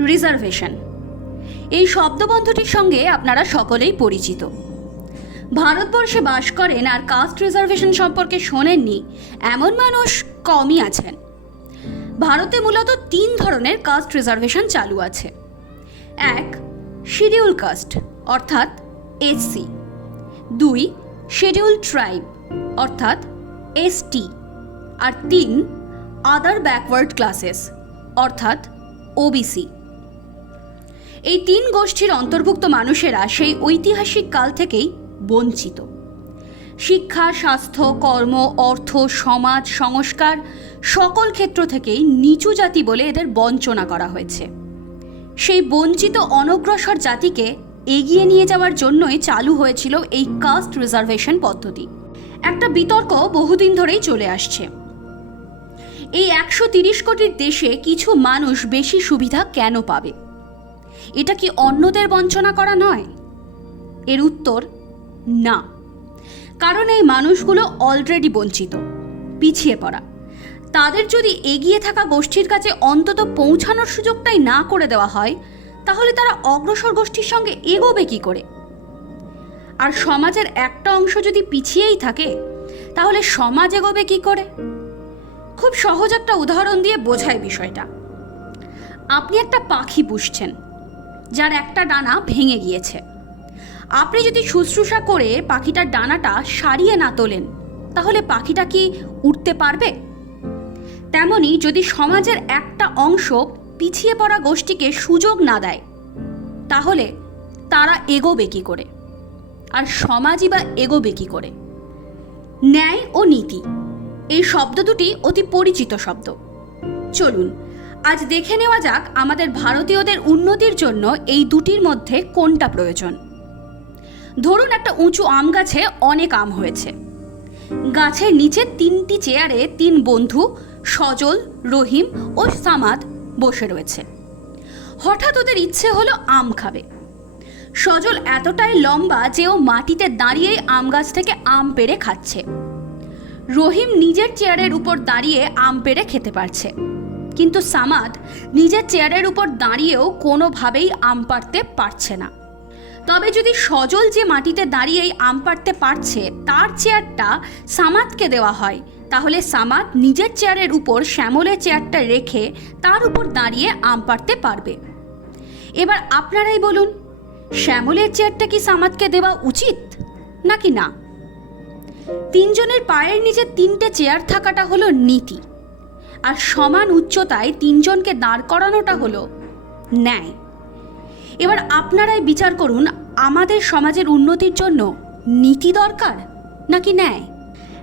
Reservation. এই শব্দবন্ধটির সঙ্গে আপনারা সকলেই পরিচিত। ভারতবর্ষে বাস করেন আর কাস্ট রিজার্ভেশন সম্পর্কে শোনেননি এমন মানুষ কমই আছেন। ভারতে মূলত তিন ধরনের কাস্ট রিজার্ভেশন চালু আছে। এক শিডিউল কাস্ট অর্থাৎ এসসি দুই শিডিউল ট্রাইব অর্থাৎ এসটি আর তিন আদার ব্যাকওয়ার্ড ক্লাসেস অর্থাৎ ওবিসি এই তিন গোষ্ঠীর অন্তর্ভুক্ত মানুষেরা সেই ঐতিহাসিক কাল থেকেই বঞ্চিত। শিক্ষা, স্বাস্থ্য, কর্ম, অর্থ, সমাজ, সংস্কার সকল ক্ষেত্র থেকেই নিচু জাতি বলে এদের বঞ্চনা করা হয়েছে। সেই বঞ্চিত, অনগ্রসর জাতিকে এগিয়ে নিয়ে যাওয়ার জন্যই চালু হয়েছিল এই কাস্ট রিজার্ভেশন পদ্ধতি। একটা বিতর্ক বহুদিন ধরেই চলে আসছে। এই একশো তিরিশ কোটির দেশে কিছু মানুষ বেশি সুবিধা কেন পাবে? এটা কি অন্যদের বঞ্চনা করা নয়? এর উত্তর, না। কারণ এই মানুষগুলো অলরেডি বঞ্চিত, পিছিয়ে পড়া। তাদের যদি এগিয়ে থাকা গোষ্ঠীর কাছে অন্তত পৌঁছানোর সুযোগটাই না করে দেওয়া হয়, তাহলে তারা অগ্রসর গোষ্ঠীর সঙ্গে এগোবে কি করে? আর সমাজের একটা অংশ যদি পিছিয়েই থাকে, তাহলে সমাজ এগোবে কি করে? খুব সহজ একটা উদাহরণ দিয়ে বোঝায় বিষয়টা। আপনি একটা পাখি পুষছেন। যার একটা ডানা ভেঙে গিয়েছে। আপনি যদি শুশ্রূষা করে পাখিটার ডানাটা সারিয়ে না তোলেন, তাহলে পাখিটা কি উঠতে পারবে? তেমনি যদি সমাজের একটা অংশ পিছিয়ে পড়া গোষ্ঠীকে সুযোগ না দেয়, তাহলে তারা এগোবে কি করে? আর সমাজই বা এগোবে কি করে? ন্যায় ও নীতি, এই শব্দ দুটি অতি পরিচিত শব্দ। চলুন আজ দেখে নেওয়া যাক আমাদের ভারতীয়দের উন্নতির জন্য এই দুটির মধ্যে কোনটা প্রয়োজন। ধরুন একটা উঁচু আম গাছে অনেক আম হয়েছে। গাছের নিচে তিনটি চেয়ারে তিন বন্ধু, সজল, রহিম ও সামাদ বসে রয়েছে। হঠাৎ ওদের ইচ্ছে হলো আম খাবে। সজল এতটাই লম্বা যে ও মাটিতে দাঁড়িয়েই আম গাছ থেকে আম পেড়ে খাচ্ছে। রহিম নিজের চেয়ারের উপর দাঁড়িয়ে আম পেড়ে খেতে পারছে। কিন্তু সামাদ নিজের চেয়ারের উপর দাঁড়িয়েও কোনোভাবেই আম পাড়তে পারছে না। তবে যদি সজল যে মাটিতে দাঁড়িয়েই আম পাড়তে পারছে, তার চেয়ারটা সামাদকে দেওয়া হয়। তাহলে সামাদ নিজের চেয়ারের উপর শ্যামলের চেয়ারটা রেখে তার উপর দাঁড়িয়ে আম পাড়তে পারবে। এবার আপনারাই বলুন, শ্যামলের চেয়ারটা কি সামাদকে দেওয়া উচিত, নাকি না? তিনজনের পায়ের নিচে তিনটে চেয়ার থাকাটা হলো নীতি। আর সমান উচ্চতায় তিনজনকে দাঁড় করানোটা হলো ন্যায়। এবার আপনারাই বিচার করুন, আমাদের সমাজের উন্নতির জন্য নীতি দরকার নাকি ন্যায়?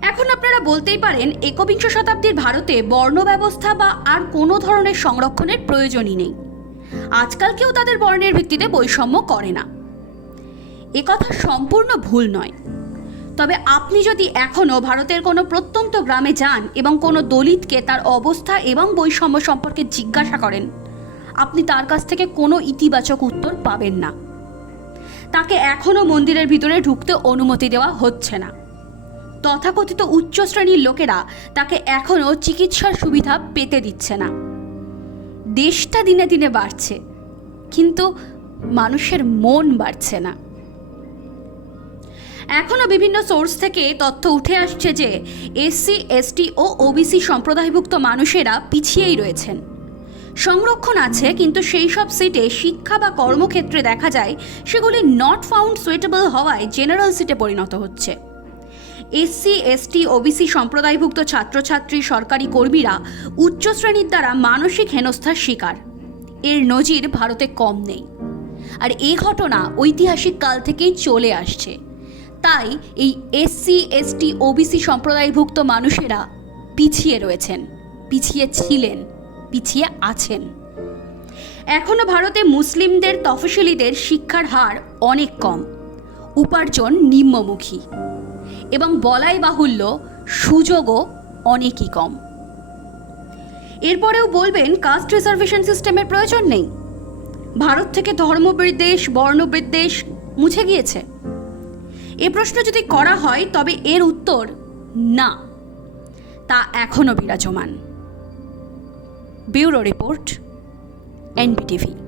এখন আপনারা বলতেই পারেন, একবিংশ শতাব্দীর ভারতে বর্ণ ব্যবস্থা বা আর কোনো ধরনের সংরক্ষণের প্রয়োজনই নেই। আজকাল কেউ তাদের বর্ণের ভিত্তিতে বৈষম্য করে না। একথা সম্পূর্ণ ভুল নয়। তবে আপনি যদি এখনও ভারতের কোনো প্রত্যন্ত গ্রামে যান এবং কোনো দলিতকে তার অবস্থা এবং বৈষম্য সম্পর্কে জিজ্ঞাসা করেন, আপনি তার কাছ থেকে কোনো ইতিবাচক উত্তর পাবেন না। তাকে এখনও মন্দিরের ভিতরে ঢুকতে অনুমতি দেওয়া হচ্ছে না। তথাকথিত উচ্চ শ্রেণির লোকেরা তাকে এখনও চিকিৎসার সুবিধা পেতে দিচ্ছে না। দেশটা দিনে দিনে বাড়ছে, কিন্তু মানুষের মন বাড়ছে না। এখনও বিভিন্ন সোর্স থেকে তথ্য উঠে আসছে যে এসসি এসটি ও ওবিসি সম্প্রদায়ভুক্ত মানুষেরা পিছিয়েই রয়েছেন। সংরক্ষণ আছে, কিন্তু সেই সব সিটে শিক্ষা বা কর্মক্ষেত্রে দেখা যায় সেগুলি নট ফাউন্ড সুইটেবল হওয়ায় জেনারেল সিটে পরিণত হচ্ছে। এসসি এসটি ওবিসি সম্প্রদায়ভুক্ত ছাত্রছাত্রী, সরকারি কর্মীরা উচ্চ শ্রেণির দ্বারা মানসিক হেনস্থার শিকার। এর নজির ভারতে কম নেই। আর এই ঘটনা ঐতিহাসিক কাল থেকেই চলে আসছে। তাই এই এসসি এসটি ওবিসি সম্প্রদায়ভুক্ত মানুষেরা পিছিয়ে রয়েছেন, পিছিয়ে ছিলেন, পিছিয়ে আছেন। এখনও ভারতে মুসলিমদের তফসিলিদের শিক্ষার হার অনেক কম। উপার্জন নিম্নমুখী। এবং বলাই বাহুল্য সুযোগও অনেকই কম। এরপরেও বলবেন কাস্ট রিজার্ভেশন সিস্টেমের প্রয়োজন নেই। ভারত থেকে ধর্মবিদ্বেষ, বর্ণবিদ্বেষ মুছে গিয়েছে। এ প্রশ্ন যদি করা হয়, তবে এর উত্তর না। তা এখনও বিরাজমান। Bureau report, NBTV.